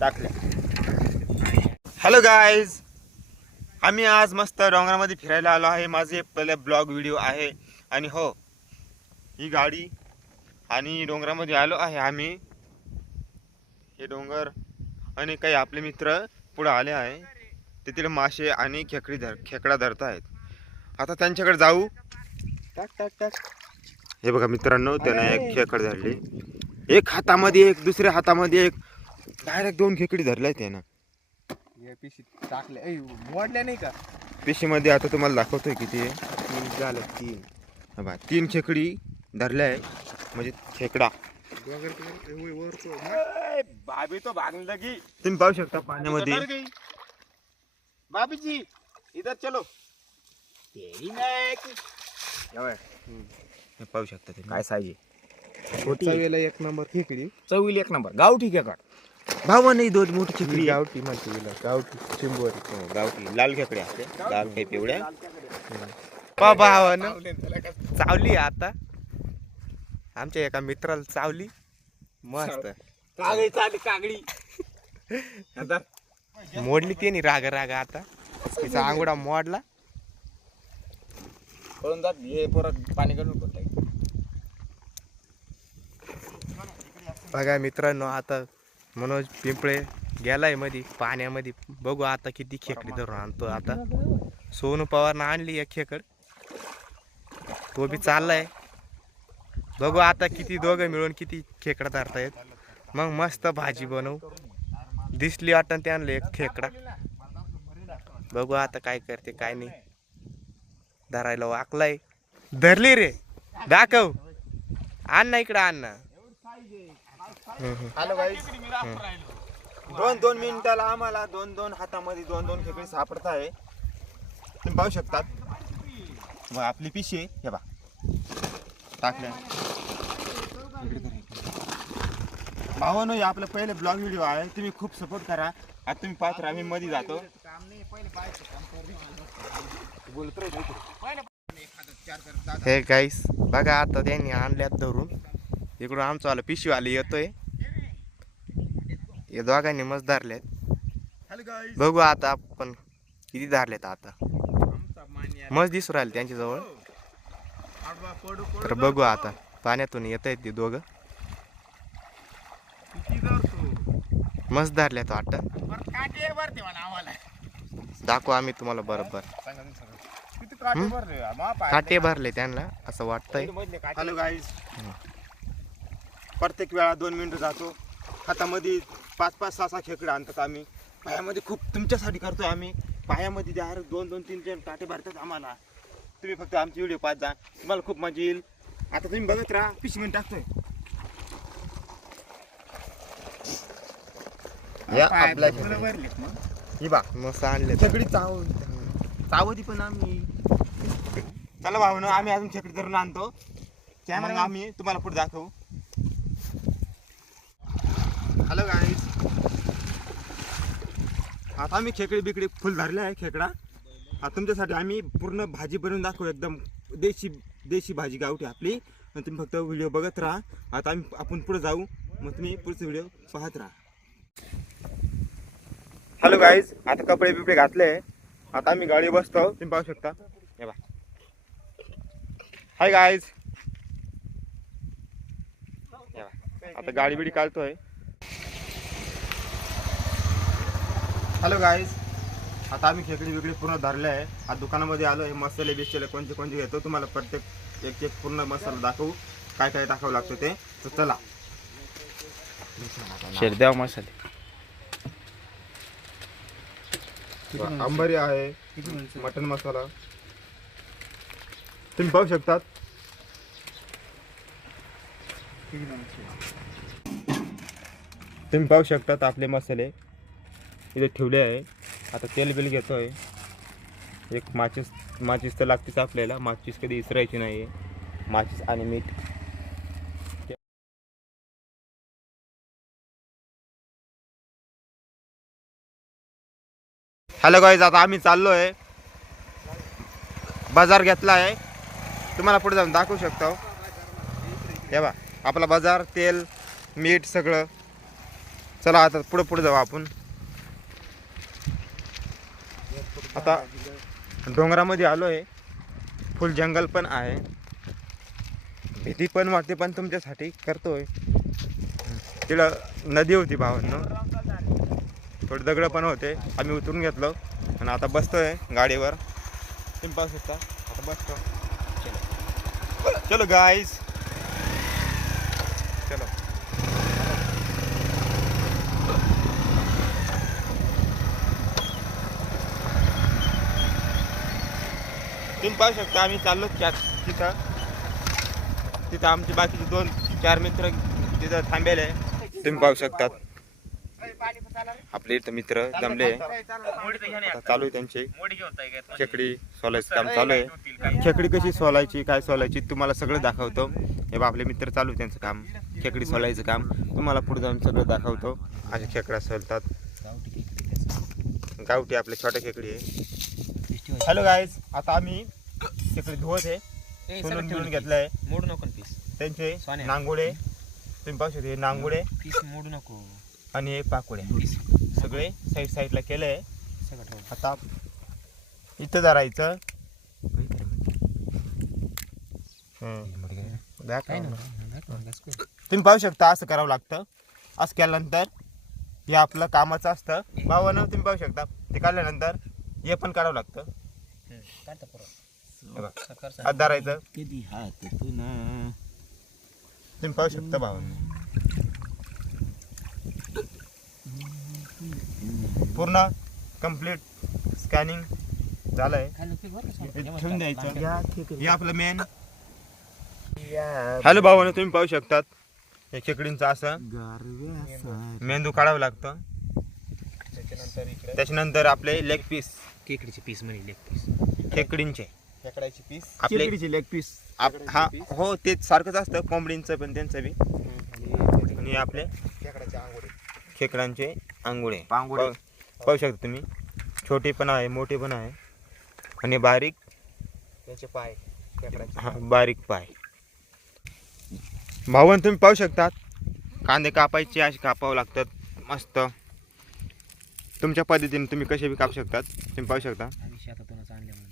टाकल्या. Hello guys, आम्ही आज मस्त डोंगरामध्ये फिरायला आलो आहे. माझे पहिले ब्लॉग व्हिडिओ आहे. आणि हो, ही गाडी आणि डोंगरामध्ये आलो आहे आम्ही. हे डोंगर आणि काही आपले मित्र पुढे आले आहे. तेथील मासे आणि खेकडा धरत आहेत. आता त्यांच्याकडे जाऊ. टाक टाक टाक. हे बघा मित्रांनो, त्याने एक खेकड धरली. एक हातामध्ये एक, दुसऱ्या हातामध्ये एक, डायरेक्ट 2 खेकडी धरल्या त्यानं. पिशी टाकले मोडल्या नाही का पिशीमध्ये. आता तुम्हाला दाखवतोय किती आहे. 3 झालं. 3 3 खेकडी धरल्या आहे म्हणजे खेकडा. भाभी तो भागने लगी. तुम्ही पाहू शकता पाण्यामध्ये. भाभी जी इधर चलो. तेरी मैं पाहू शकता ते काय साईज चवीला 1 नंबर खेकडी. चवीला 1 नंबर. गावठी खेकड. भावा नाही, 2 मोठी खेकडी. गावठी म्हणते हिला, गावठी चिंबोरी. गावठी लाल खेकड्या असते. लाल काही पिवळ्या. भावानं चावली आता आमच्या एका मित्राला चावली मस्त. कागडी चालली कागडी. मोडली त्याने राग आता तिचा आंगोडा मोडला. पळून जात हे परत पाणी काढून पडतंय. बघा मित्रांनो, आता मनोज पिंपळे गेलाय मध्ये पाण्यामध्ये. बघू आता किती खेकडी धरून आणतो. आता सोनू पवारनं आणली एक खेकड, तो बी चाललाय. बघू आता किती दोघं मिळून किती खेकडा धरतायत. मग मस्त भाजी बनवू. दिसली वाटण त्यांना एक खेकडा. बघू आता काय करते काय नाही. धरायला वाकलाय. धरली रे, दाखव. आण ना इकडं, आण ना. हॅलो गाईज, 2-2 मिनिटाला आम्हाला 2-2 हातामध्ये 2-2 खेकडी सापडत आहे. तुम्ही पाहू शकतात. व आपली पिशे हे बा टाकल्या. भावानो, हे आपलं पहिले ब्लॉग व्हिडिओ आहे. तुम्ही खूप सपोर्ट करा. आता तुम्ही पाहत राहा, मी मध्ये जातो. हे गाईस बघा, आता त्यांनी आणल्यात धरून. इकडून आमचं आलं पिशवीवाले येतोय. या दोघांनी मस्त धरलेत. बघू आता आपण किती धरलेत. आता मस्त दिसू राहिले त्यांच्या जवळ. तर बघू आता पाण्यातून येत आहेत ते दोघं. मस्त धरलेत वाटतं. दाखवू आम्ही तुम्हाला बरोबर. काटे भरले त्यांना असं वाटतंय. हॅलो गाईज, प्रत्येक वेळा 2 मिनिटं जातो. हातामध्ये 5-5, 6-6 खेकडे आणतात आम्ही. पायामध्ये खूप तुमच्यासाठी करतोय आम्ही. पायामध्ये डायरेक्ट 2-2, 3-3 काटे भरतात आम्हाला. तुम्ही फक्त आमचे व्हिडिओ पाहत जा, तुम्हाला खूप मजा येईल. आता तुम्ही बघत राहा, पिशवीमध्ये टाकतोय. या आपल्या ही बा मस्त आणले. खेकडी चावती पण आम्ही. चला भाऊ, आम्ही अजून खेकडी धरून आणतो. कॅमेरा आम्ही तुम्हाला पुढे दाखवू. हॅलो गाईज, आता आम्ही खेकडी बिकडी फुल धरले आहे खेकडा. आता तुमच्यासाठी आम्ही पूर्ण भाजी बनवून दाखवू. एकदम देशी भाजी गावठी आपली. आणि तुम्ही फक्त व्हिडिओ बघत राहा. आता आपण पुढे जाऊ, मग तुम्ही पुढचा व्हिडिओ पाहत राहा. हॅलो गाईज, आता कपडे बिपडे घातले. आता आम्ही गाडी बसतो. तुम्ही पाहू शकता. हे बा, हाय गाईज. आता गाडी बिडी काढतोय. हॅलो गाईज, आता आम्ही खेकडी बिकडी पूर्ण धरले आहे. आता दुकानामध्ये आलो आहे. मसाले बिस्टेले कोणते घेतो तुम्हाला प्रत्येक एक पूर्ण मसाला दाखवू. काय काय टाकावं लागतं ते. तर चला. शेरद्या मसाले. अंबारी आहे, मटन मसाला तुम्ही पाहू शकतात. तुम्ही पाहू शकतात आपले मसाले इथे ठेवले आहे. आता तेल बिल घेतोय. एक माचीस तर लागतेच आपल्याला. माचीस कधी इसरायची नाही. माचीस आणि मीठ. हॅलो गाईज, आता आम्ही चाललो आहे. बाजार घेतला आहे, तुम्हाला पुढे जाऊन दाखवू शकतो. हे बा आपला बाजार, तेल, मीठ सगळं. चला आता पुढे जाऊ आपण. आता डोंगरामध्ये आलो आहे, फुल जंगल पण आहे, भीती पण वाटते, पण तुमच्यासाठी करतोय. तिला नदी होती भावांनो, थोडे दगड पण होते, आम्ही उतरून घेतलो आणि आता बसतोय गाडीवर. तुम्ही पाहू शकता आता बसतो. चलो गाईज, चलो. तुम्ही पाहू शकता आम्ही चाललो तिथं आमचे बाकीचे 2-4 मित्र तिथं थांबेले. तुम्ही पाहू शकतात आपले इथं मित्र जमले. आता चालू आहे त्यांचे खेकडी सोलायचं काम चालू आहे. खेकडी कशी सोलायची, काय सोलायची तुम्हाला सगळं दाखवतो. हे आपले मित्र चालू आहे त्यांचं काम, खेकडी सोलायचं काम. तुम्हाला पुढे जाऊन सगळं दाखवतो. अशा खेकड्या सोलतात. गावठी आपले छोट्या खेकडी आहे. हॅलो गाईज, आता आम्ही खेकडी धुवत आहे, सोलून घेतलंय. मोडू नको पीस त्यांचे नांगोडे तुम्ही पाहू शकता. हे नांगोडे पीस मोडू नको आणि हे पाकोडे सगळे साईडला केलंय. आता इथं धरायचं. तुम्ही पाहू शकता असं करावं लागतं. असं केल्यानंतर हे आपलं कामाचं असतं भावानं. तुम्ही पाहू शकता ते काढल्यानंतर हे पण काढावं लागतं. हात धरायचं. तुम्ही पाहू शकता भावानं पूर्ण कंप्लीट स्कॅनिंग झालंय. ठेवून द्यायचं. हे आपलं मेन. हॅलो भावानं, तुम्ही पाहू शकतात हे खेकडींचं असं मेंदू काढावं लागतं. त्याच्यानंतर आपले लेग पीस, खेकडीचे पीस म्हणे लेग पीस, खेकडींचे खेकड्याची पीस, आपले खेकडीची लेग पीस. हा हो तेच सारखंच असतं कोंबडींचं पण त्यांचं बी. आणि आपले खेकड्याचे आंघोळे, खेकड्यांचे आंघोळे पांगोळे. पाहू शकता तुम्ही. छोटे पण आहे, मोठे पण आहे आणि बारीक. त्याचे पाय खेकड्याचे. हा बारीक पाय. भावन तुम्ही पाहू शकतात कांदे कापायचे असे कापावं लागतात मस्त. तुमच्या पद्धतीने तुम्ही कसे बी कापू शकतात. तुम्ही पाहू शकता आम्ही शेतातूनच आणले म्हणून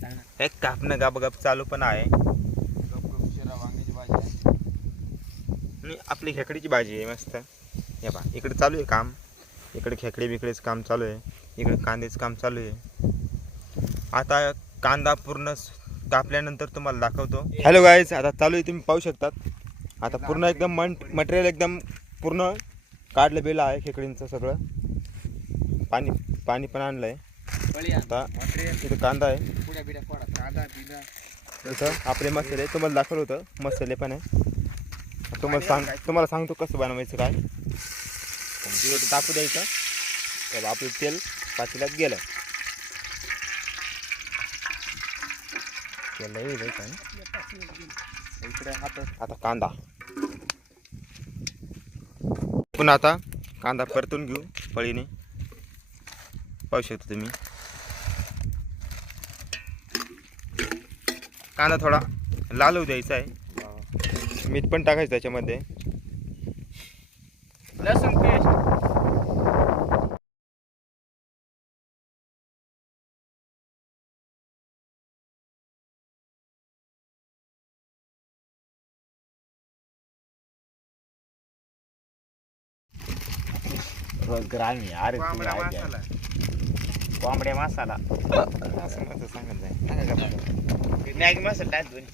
सांग ना. एक कापणं गप चालू पण आहे. शिरा वांग्याची भाजी आहे. आणि आपली खेकडीची भाजी आहे मस्त. हे पहा इकडे चालू आहे काम. इकडे खेकडी बिकडेचं काम चालू आहे. इकडे कांद्याचं काम चालू आहे. आता कांदा पूर्ण कापल्यानंतर तुम्हाला दाखवतो. हॅलो गाईज, आता चालू आहे तुम्ही पाहू शकतात. आता पूर्ण एकदम मटेरियल एकदम पूर्ण काढलं बिलं आहे खेकडींचं सगळं. पाणी पण आणलंय. आता इथं कांदा आहे. पुड्या बिड्या फोडा, कांदा बिदा. इथं आपले मसाले तुम्हाला दाखवलं होतं. मसाले पण आहे. तुम्हाला सांगतो कसं बनवायचं काय. टाकू द्यायचं. तर आपलं तेल पातेल्यात गेलं. इकडे हात आता कांदा पुन्हा आता कांदा परतून घेऊ पळीने. पाहू शकता तुम्ही कांदा थोडा लाल होऊ द्यायचा आहे. मीठ पण टाकायचं त्याच्यामध्ये. लसूण पेस्ट. ग्रामी अरे कोंबड्या मसाला. सांगत नाही. मॅगी मसाला टाक दोन.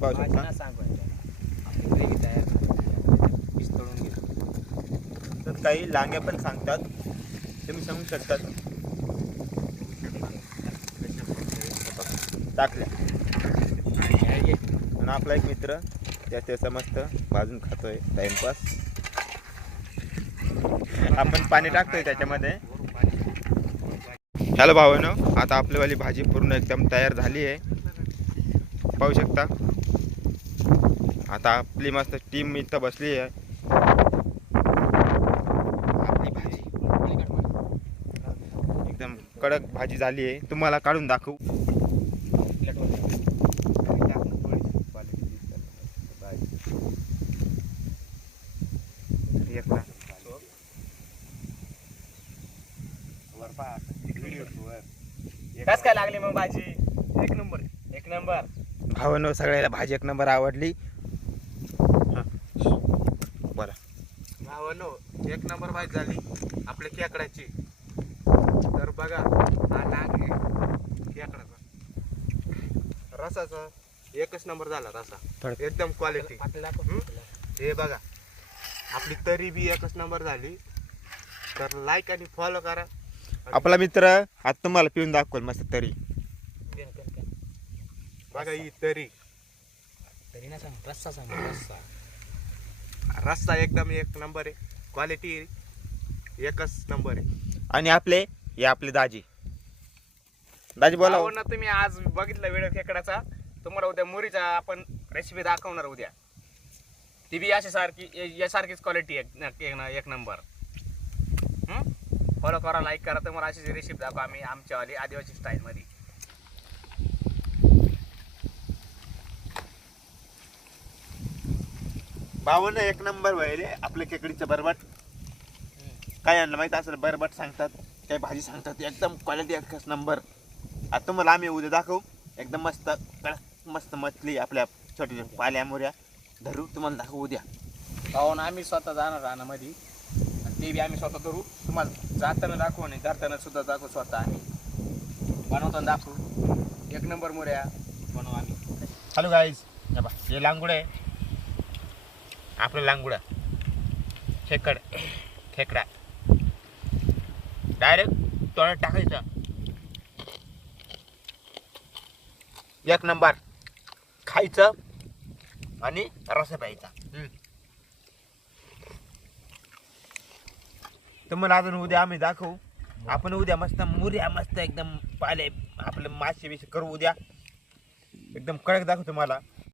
पाहू शकता तर काही लांग्या पण सांगतात. तुम्ही सांगू शकतात. टाकल्या आणि आपला एक मित्र त्याचा मस्त भाजून खातोय टाइमपास. आपण पाणी टाकतोय त्याच्यामध्ये. हॅलो भावानो, आता आपलीवाली भाजी पूर्ण एकदम तयार झाली आहे. पाहू शकता आता आपली मस्त टीम इथं बसली आहे. आपली भाजी एकदम कडक भाजी झाली आहे. तुम्हाला काढून दाखवू. एक ना. कस काय लागली मग भाजी? एक नंबर. एक नंबर. भावांनो सगळ्याला भाजी एक नंबर आवडली. बरं भावानो एक नंबर भाजी झाली आपल्या खेकड्याची. तर बघा हा नाग आहे खेकड्याचा. रसाचा एकच नंबर झाला रसा. एकदम क्वालिटी. हे बघा आपली तरी बी एकच नंबर झाली. तर लाईक आणि फॉलो करा. आपला मित्र आता तुम्हाला पिऊन दाखवल मस्त तरी. बघा ही तरी रस्सा एकदम एक नंबर आहे. क्वालिटी एकच नंबर आहे. आणि आपले हे आपले दाजी बोला. हो ना, तुम्ही आज बघितला व्हिडिओ खेकड्याचा. तुम्हाला उद्या मुरीचा आपण रेसिपी दाखवणार उद्या. ती बी अशी सारखी यासारखीच क्वालिटी एक नंबर. फॉलो करा, लाईक करा. तुम्हाला अशी रेसिपी दाखवू आम्ही आमच्यावाली आदिवासी स्टाईल मध्ये. भावानं एक नंबर व्हायले आपल्या खेकडीचं बरबट. काय आणलं माहिती असेल बरबट सांगतात, काही भाजी सांगतात, एकदम क्वालिटी एकच नंबर. आता तुम्हाला आम्ही उद्या दाखवू एकदम मस्त कडक मस्त मछली आपल्या छोट्या पाल्या मोऱ्या धरू तुम्हाला दाखवू उद्या. पाहून आम्ही स्वतः जाणार रानामध्ये आणि ते बी आम्ही स्वतः धरू. तुम्हाला जाताना दाखवू आणि धरताना सुद्धा दाखवू. स्वतः आम्ही बनवताना दाखवू. एक नंबर मोऱ्या बनवू आम्ही. हॅलो गाईज, हे लांगुड आहे आपलं. लांगुडा खेकडा डायरेक्ट तोंडात टाकायचा. एक नंबर खायचं आणि रस प्यायचा. तुम्हाला अजून उद्या आम्ही दाखवू. आपण उद्या मस्त मुर्या मस्त एकदम पाले आपलं मासे बिसे करू उद्या. एकदम कडक दाखवू तुम्हाला.